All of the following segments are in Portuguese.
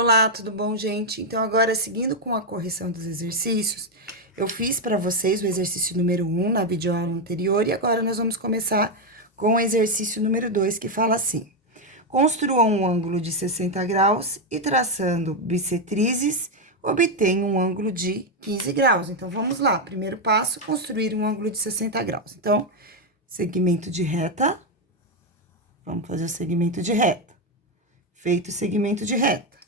Olá, tudo bom, gente? Então, agora, seguindo com a correção dos exercícios, eu fiz para vocês o exercício número 1 na videoaula anterior e agora nós vamos começar com o exercício número 2, que fala assim: construa um ângulo de 60 graus e traçando bissetrizes, obtenha um ângulo de 15 graus. Então, vamos lá. Primeiro passo, construir um ângulo de 60 graus. Então, segmento de reta. Vamos fazer o segmento de reta. Feito o segmento de reta.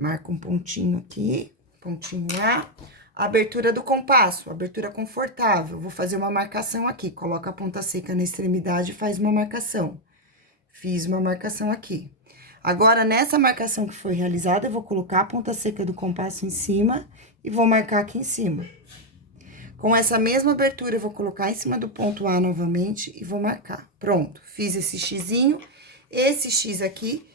Marca um pontinho aqui, pontinho A. Abertura do compasso, abertura confortável. Vou fazer uma marcação aqui. Coloca a ponta seca na extremidade e faz uma marcação. Fiz uma marcação aqui. Agora, nessa marcação que foi realizada, eu vou colocar a ponta seca do compasso em cima e vou marcar aqui em cima. Com essa mesma abertura, eu vou colocar em cima do ponto A novamente e vou marcar. Pronto, fiz esse xizinho. Esse X aqui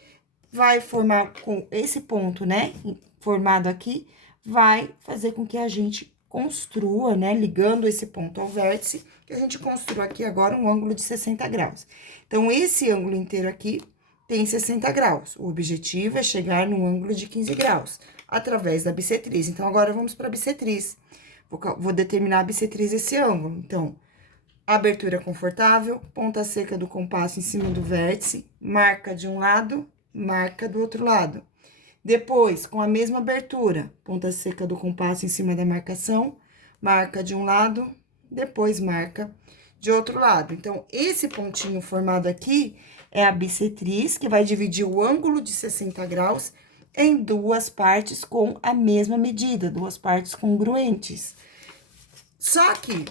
vai formar com esse ponto, né, formado aqui, vai fazer com que a gente construa, né, ligando esse ponto ao vértice, que a gente construa aqui agora um ângulo de 60 graus. Então, esse ângulo inteiro aqui tem 60 graus. O objetivo é chegar no ângulo de 15 graus, através da bissetriz. Então, agora vamos para a bissetriz. Vou determinar a bissetriz esse ângulo. Então, abertura confortável, ponta seca do compasso em cima do vértice, marca de um lado, marca do outro lado. Depois, com a mesma abertura, ponta seca do compasso em cima da marcação, marca de um lado, depois marca de outro lado. Então, esse pontinho formado aqui é a bissetriz, que vai dividir o ângulo de 60 graus em duas partes com a mesma medida, duas partes congruentes. Só que,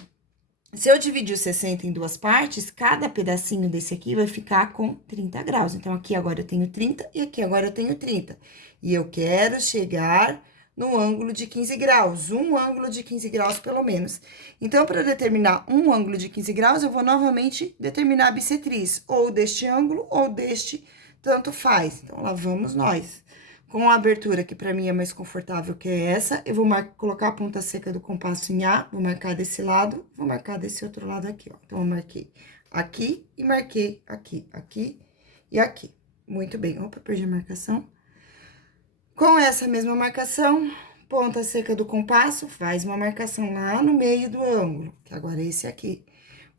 se eu dividir o 60 em duas partes, cada pedacinho desse aqui vai ficar com 30 graus. Então, aqui agora eu tenho 30 e aqui agora eu tenho 30. E eu quero chegar no ângulo de 15 graus, um ângulo de 15 graus pelo menos. Então, para determinar um ângulo de 15 graus, eu vou novamente determinar a bissetriz, ou deste ângulo ou deste, tanto faz. Então, lá vamos nós. Com a abertura que para mim é mais confortável, que é essa, eu vou colocar a ponta seca do compasso em A, vou marcar desse lado, vou marcar desse outro lado aqui, ó. Então, eu marquei aqui e marquei aqui, aqui e aqui. Muito bem. Opa, perdi a marcação. Com essa mesma marcação, ponta seca do compasso, faz uma marcação lá no meio do ângulo, que agora é esse aqui.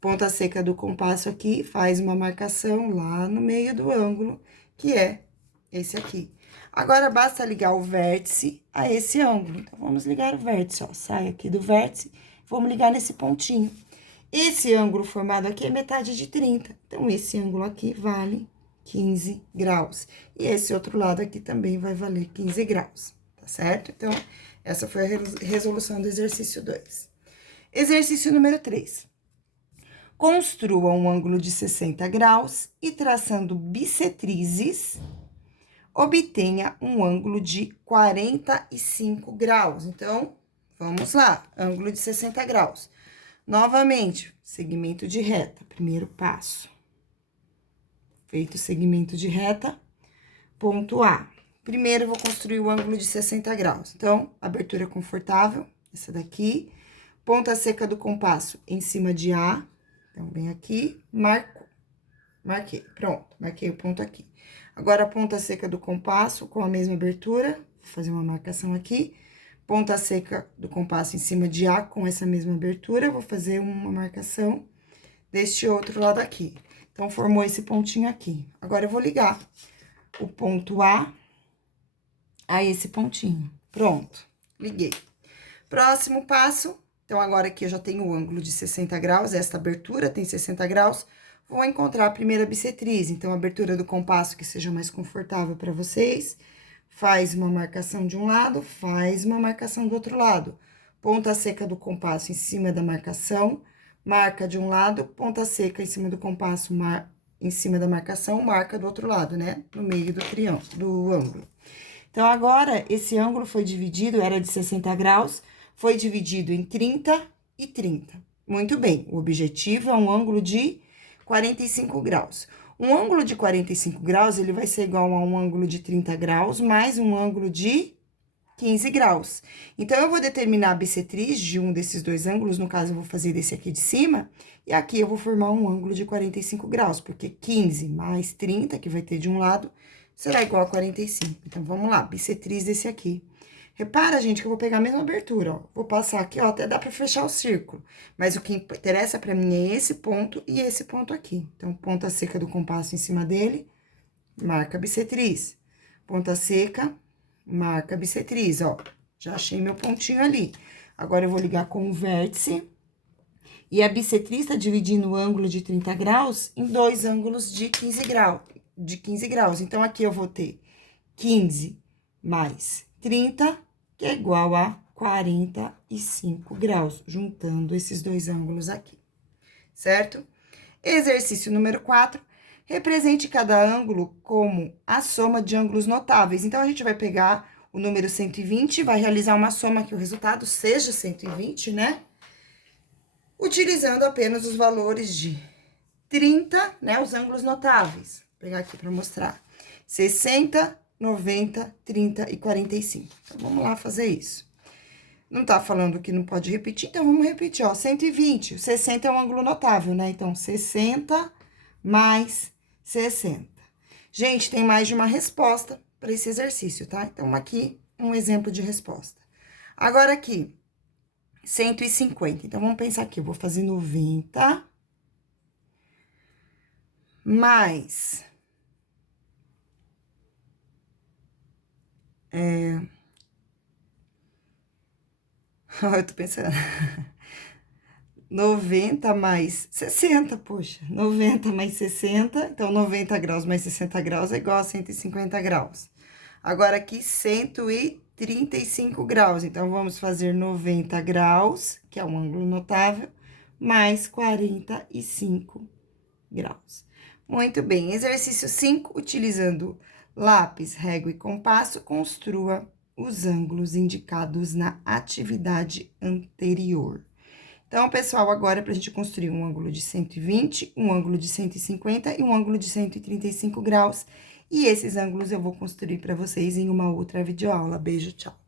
Ponta seca do compasso aqui, faz uma marcação lá no meio do ângulo, que é esse aqui. Agora, basta ligar o vértice a esse ângulo. Então, vamos ligar o vértice, ó. Sai aqui do vértice, vamos ligar nesse pontinho. Esse ângulo formado aqui é metade de 30. Então, esse ângulo aqui vale 15 graus. E esse outro lado aqui também vai valer 15 graus, tá certo? Então, essa foi a resolução do exercício 2. Exercício número 3. Construa um ângulo de 60 graus e traçando bissetrizes, obtenha um ângulo de 45 graus. Então, vamos lá, ângulo de 60 graus. Novamente, segmento de reta, primeiro passo. Feito o segmento de reta, ponto A. Primeiro, eu vou construir o ângulo de 60 graus. Então, abertura confortável, essa daqui. Ponta seca do compasso em cima de A. Então, vem aqui, marquei, pronto, marquei o ponto aqui. Agora, a ponta seca do compasso com a mesma abertura, vou fazer uma marcação aqui. Ponta seca do compasso em cima de A com essa mesma abertura, vou fazer uma marcação deste outro lado aqui. Então, formou esse pontinho aqui. Agora, eu vou ligar o ponto A esse pontinho. Pronto, liguei. Próximo passo, então, agora aqui eu já tenho o ângulo de 60 graus, esta abertura tem 60 graus. Vou encontrar a primeira bissetriz, então, a abertura do compasso que seja mais confortável para vocês. Faz uma marcação de um lado, faz uma marcação do outro lado. Ponta seca do compasso em cima da marcação, marca de um lado, ponta seca em cima do compasso, em cima da marcação, marca do outro lado, né? No meio do triângulo, do ângulo. Então, agora, esse ângulo foi dividido, era de 60 graus, foi dividido em 30 e 30. Muito bem, o objetivo é um ângulo de 45 graus. Um ângulo de 45 graus, ele vai ser igual a um ângulo de 30 graus, mais um ângulo de 15 graus. Então, eu vou determinar a bissetriz de um desses dois ângulos, no caso, eu vou fazer desse aqui de cima, e aqui eu vou formar um ângulo de 45 graus, porque 15 mais 30, que vai ter de um lado, será igual a 45. Então, vamos lá, bissetriz desse aqui. Repara, gente, que eu vou pegar a mesma abertura, ó. Vou passar aqui, ó, até dá pra fechar o círculo. Mas o que interessa pra mim é esse ponto e esse ponto aqui. Então, ponta seca do compasso em cima dele, marca bissetriz. Ponta seca, marca bissetriz, ó. Já achei meu pontinho ali. Agora, eu vou ligar com o vértice. E a bissetriz tá dividindo o ângulo de 30 graus em dois ângulos de 15 graus. Então, aqui eu vou ter 15 mais 30, que é igual a 45 graus, juntando esses dois ângulos aqui, certo? Exercício número 4, represente cada ângulo como a soma de ângulos notáveis. Então, a gente vai pegar o número 120, vai realizar uma soma que o resultado seja 120, né? Utilizando apenas os valores de 30, né, os ângulos notáveis. Vou pegar aqui para mostrar. 60, 90, 30 e 45. Então, vamos lá fazer isso. Não tá falando que não pode repetir, então vamos repetir, ó. 120, 60 é um ângulo notável, né? Então, 60 mais 60. Gente, tem mais de uma resposta para esse exercício, tá? Então, aqui, um exemplo de resposta. Agora, aqui, 150. Então, vamos pensar aqui, eu vou fazer 90 mais... eu tô pensando... 90 mais 60, poxa. 90 mais 60, então 90 graus mais 60 graus é igual a 150 graus. Agora, aqui, 135 graus. Então, vamos fazer 90 graus, que é um ângulo notável, mais 45 graus. Muito bem. Exercício 5, utilizando lápis, régua e compasso, construa os ângulos indicados na atividade anterior. Então, pessoal, agora, para a gente construir um ângulo de 120, um ângulo de 150 e um ângulo de 135 graus. E esses ângulos eu vou construir para vocês em uma outra videoaula. Beijo, tchau!